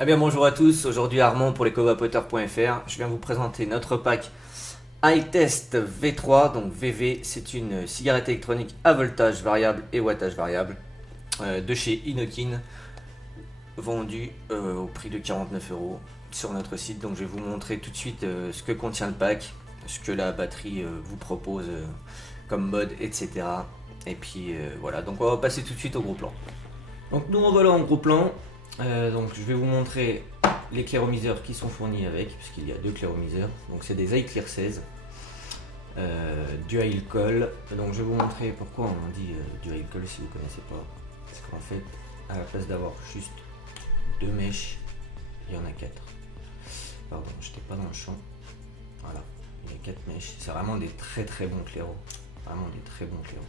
Eh bien bonjour à tous, aujourd'hui Armand pour lescovapoter.fr. Je viens vous présenter notre pack iTest V3, donc VV, c'est une cigarette électronique à voltage variable et wattage variable de chez Inokin, vendue au prix de 49 € sur notre site. Donc je vais vous montrer tout de suite ce que contient le pack, ce que la batterie vous propose comme mode, etc. Et puis voilà, donc on va passer tout de suite au gros plan. Donc nous revoilà en gros plan. Donc je vais vous montrer les clairomiseurs qui sont fournis avec, puisqu'il y a deux clairomiseurs. Donc c'est des iClear 16 Dual Coil. Donc je vais vous montrer pourquoi on dit Dual Coil si vous ne connaissez pas. Parce qu'en fait, à la place d'avoir juste deux mèches, il y en a quatre. Pardon, j'étais pas dans le champ. Voilà, il y a quatre mèches. C'est vraiment des très bons clairos. Vraiment des très bons clairos.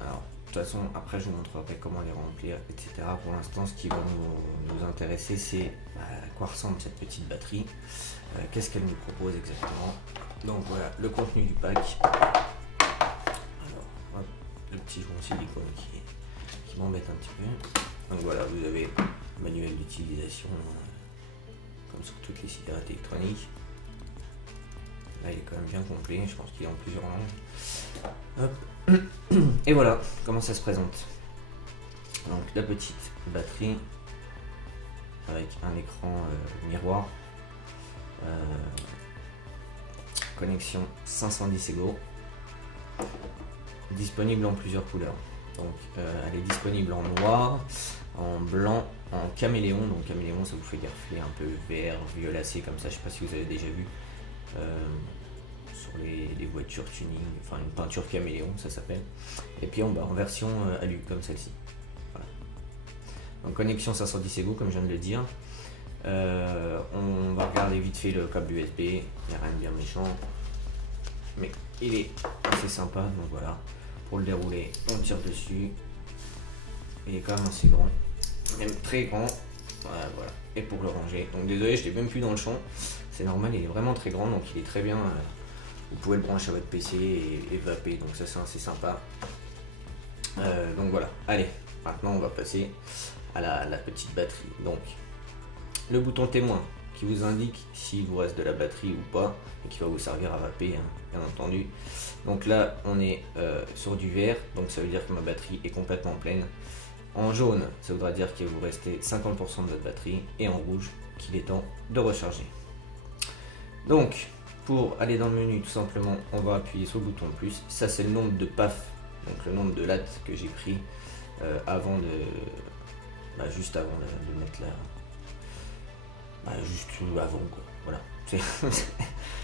Alors, de toute façon, après je vous montrerai comment les remplir, etc. Pour l'instant, ce qui va nous intéresser, c'est à quoi ressemble cette petite batterie, qu'est-ce qu'elle nous propose exactement. Donc voilà, le contenu du pack. Alors, hop, le petit joint silicone qui m'embête un petit peu. Donc voilà, vous avez le manuel d'utilisation, comme sur toutes les cigarettes électroniques. Là, il est quand même bien complet, je pense qu'il est en plusieurs langues. Hop. Et voilà comment ça se présente. Donc la petite batterie avec un écran miroir, connexion 510 Ego, disponible en plusieurs couleurs. Donc elle est disponible en noir, en blanc, en caméléon. Donc caméléon, ça vous fait des reflets un peu vert, violacé comme ça. Je sais pas si vous avez déjà vu sur les voitures tuning, enfin une peinture caméléon ça s'appelle. Et puis en version alu comme celle-ci. Voilà. Donc connexion 510 Ego comme je viens de le dire. On va regarder vite fait le câble USB, il n'y a rien de bien méchant. Mais il est assez sympa, donc voilà. Pour le dérouler, on tire dessus. Il est quand même assez grand, même très grand. Voilà. Et pour le ranger, donc désolé, je n'étais même plus dans le champ. C'est normal, il est vraiment très grand, donc il est très bien. Vous pouvez le brancher à votre PC et vaper, donc ça c'est assez sympa. Donc voilà, allez, maintenant on va passer à la petite batterie. Donc le bouton témoin qui vous indique s'il vous reste de la batterie ou pas, et qui va vous servir à vaper, hein, bien entendu. Donc là on est sur du vert, donc ça veut dire que ma batterie est complètement pleine. En jaune, ça voudra dire qu'il vous restez 50% de votre batterie, et en rouge, qu'il est temps de recharger. Donc, pour aller dans le menu, tout simplement, on va appuyer sur le bouton plus. Ça, c'est le nombre de PAF, donc le nombre de lattes que j'ai pris avant de, juste avant de mettre la, juste avant quoi. Voilà. Je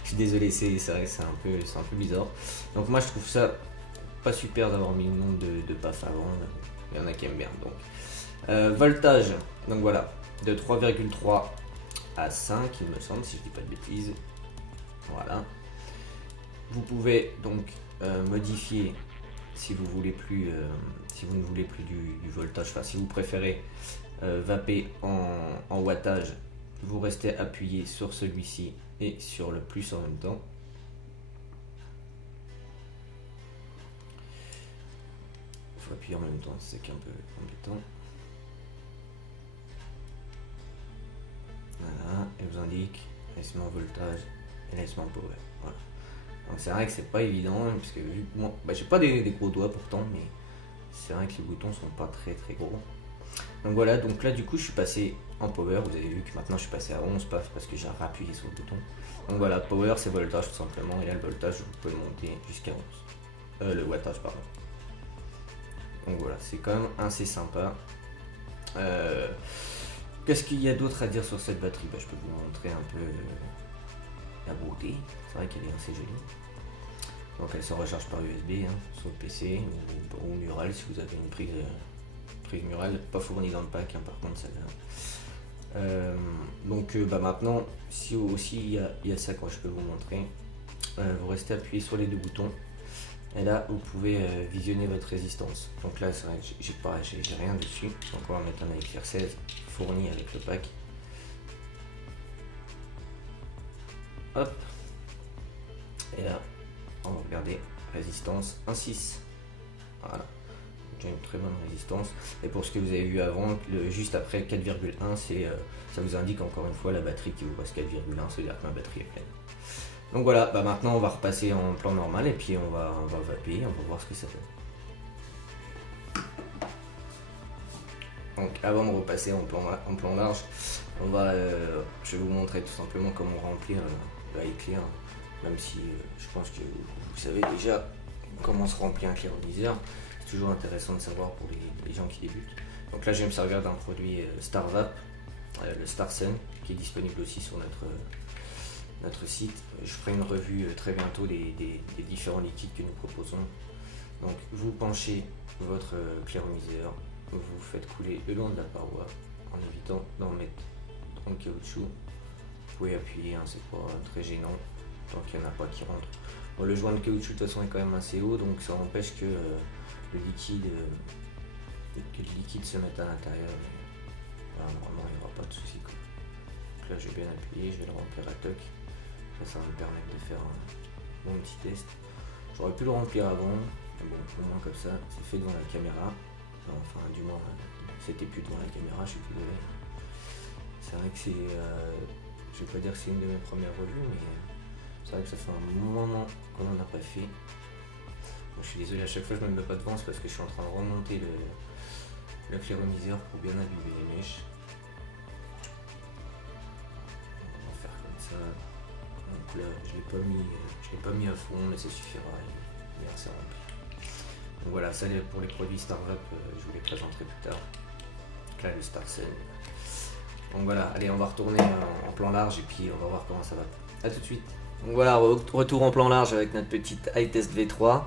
suis désolé, c'est vrai que c'est un peu bizarre. Donc moi, je trouve ça pas super d'avoir mis le nombre de PAF avant. Il y en a qui aiment bien. Donc voltage, donc voilà, de 3,3 à 5, il me semble, si je dis pas de bêtises. Voilà. Vous pouvez donc modifier si vous voulez plus, si vous ne voulez plus du voltage, enfin si vous préférez vaper en wattage, vous restez appuyé sur celui-ci et sur le plus en même temps. Il faut appuyer en même temps, c'est qu'un peu embêtant. Voilà, et vous indique laissement voltage et laissement power. Voilà. Donc c'est vrai que c'est pas évident, hein, parce que vu que moi, j'ai pas des gros doigts pourtant, mais c'est vrai que les boutons sont pas très gros. Donc voilà, donc là du coup je suis passé en power, vous avez vu que maintenant je suis passé à 11 paf parce que j'ai rappuyé sur le bouton. Donc voilà, power c'est voltage tout simplement, et là le voltage vous pouvez le monter jusqu'à 11. Le wattage pardon. Donc voilà, c'est quand même assez sympa. Qu'est-ce qu'il y a d'autre à dire sur cette batterie? Je peux vous montrer un peu la beauté, c'est vrai qu'elle est assez jolie. Donc elle se recharge par USB, hein, sur le PC ou Mural si vous avez une prise Mural, pas fournie dans le pack, hein, par contre celle-là. Donc maintenant, si aussi il y a ça quand je peux vous montrer, vous restez appuyé sur les deux boutons. Et là, vous pouvez visionner votre résistance. Donc là, c'est vrai que j'ai rien dessus. Donc on va mettre un iClear 16 fourni avec le pack. Hop. Et là, on va regarder résistance 1,6. Voilà. déjà une très bonne résistance. Et pour ce que vous avez vu avant, juste après 4,1, ça vous indique encore une fois la batterie qui vous reste 4,1, c'est-à-dire que ma batterie est pleine. Donc voilà, maintenant on va repasser en plan normal et puis on va vaper, on va voir ce que ça fait. Donc avant de repasser en plan large, je vais vous montrer tout simplement comment remplir le iClear, même si je pense que vous savez déjà comment se remplit un clearomiseur. C'est toujours intéressant de savoir pour les gens qui débutent. Donc là je vais me servir d'un produit StarVap, le StarSun, qui est disponible aussi sur notre site. Je ferai une revue très bientôt des différents liquides que nous proposons. Donc vous penchez votre clearomiseur, vous faites couler le long de la paroi en évitant d'en mettre dans le caoutchouc. Vous pouvez appuyer, c'est pas très gênant tant qu'il n'y en a pas qui rentrent. Bon, le joint de caoutchouc de toute façon est quand même assez haut, donc ça empêche que le liquide se mette à l'intérieur. Voilà, normalement il n'y aura pas de souci. Donc là je vais bien appuyer, je vais le remplir à toc. Ça va me permettre de faire mon petit test. J'aurais pu le remplir avant, mais bon, au moins comme ça, c'est fait devant la caméra. Enfin, du moins, c'était plus devant la caméra, je suis désolé. C'est vrai que je vais pas dire que c'est une de mes premières revues, mais c'est vrai que ça fait un moment qu'on n'en a pas fait. Bon, je suis désolé, à chaque fois je me mets pas devant, c'est parce que je suis en train de remonter le clearomiseur pour bien imbiber les mèches. On va faire comme ça. Donc là, je l'ai pas mis à fond, mais ça suffira, il est assez rempli. Donc voilà, ça pour les produits StarVap, je vous les présenterai plus tard. Donc là, le StarSun. Donc voilà, allez, on va retourner en plan large et puis on va voir comment ça va. A tout de suite. Donc voilà, retour en plan large avec notre petite iTest V3.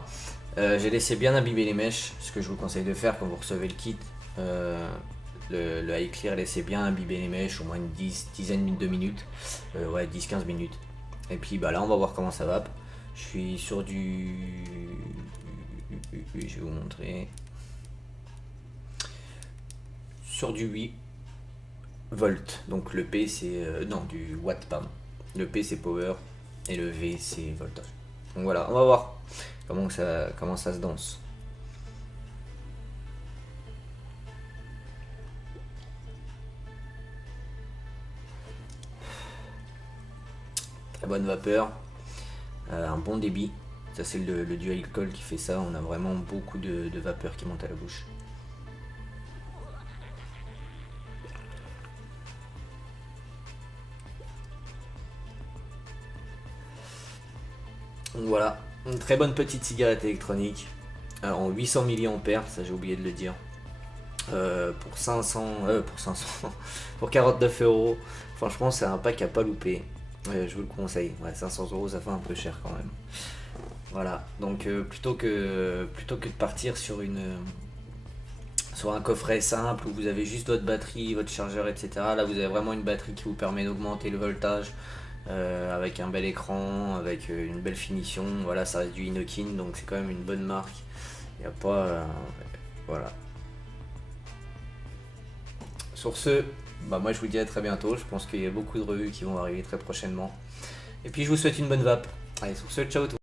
J'ai laissé bien imbiber les mèches, ce que je vous conseille de faire quand vous recevez le kit. Le iClear, laissez bien imbiber les mèches, au moins une dizaine de minutes. Ouais, 10-15 minutes. Et puis là, on va voir comment ça va. Je suis sur du... Je vais vous montrer. Sur du 8 volts. Donc le P c'est... non, du watt, pardon. Le P c'est power et le V c'est voltage. Donc voilà, on va voir comment ça se danse. Très bonne vapeur, un bon débit. Ça c'est le dual coil qui fait ça. On a vraiment beaucoup de vapeur qui monte à la bouche. Donc voilà, une très bonne petite cigarette électronique en 800 mAh, ça j'ai oublié de le dire. Pour 49 €. Franchement, c'est un pack à pas louper. Je vous le conseille. Ouais, 500 € ça fait un peu cher quand même. Voilà, donc plutôt que de partir sur un coffret simple où vous avez juste votre batterie, votre chargeur, etc. Là, vous avez vraiment une batterie qui vous permet d'augmenter le voltage avec un bel écran, avec une belle finition. Voilà, ça reste du Inokin, donc c'est quand même une bonne marque. Il n'y a pas... voilà. Sur ce, moi je vous dis à très bientôt. Je pense qu'il y a beaucoup de revues qui vont arriver très prochainement. Et puis je vous souhaite une bonne vape. Allez, sur ce, ciao tout le monde.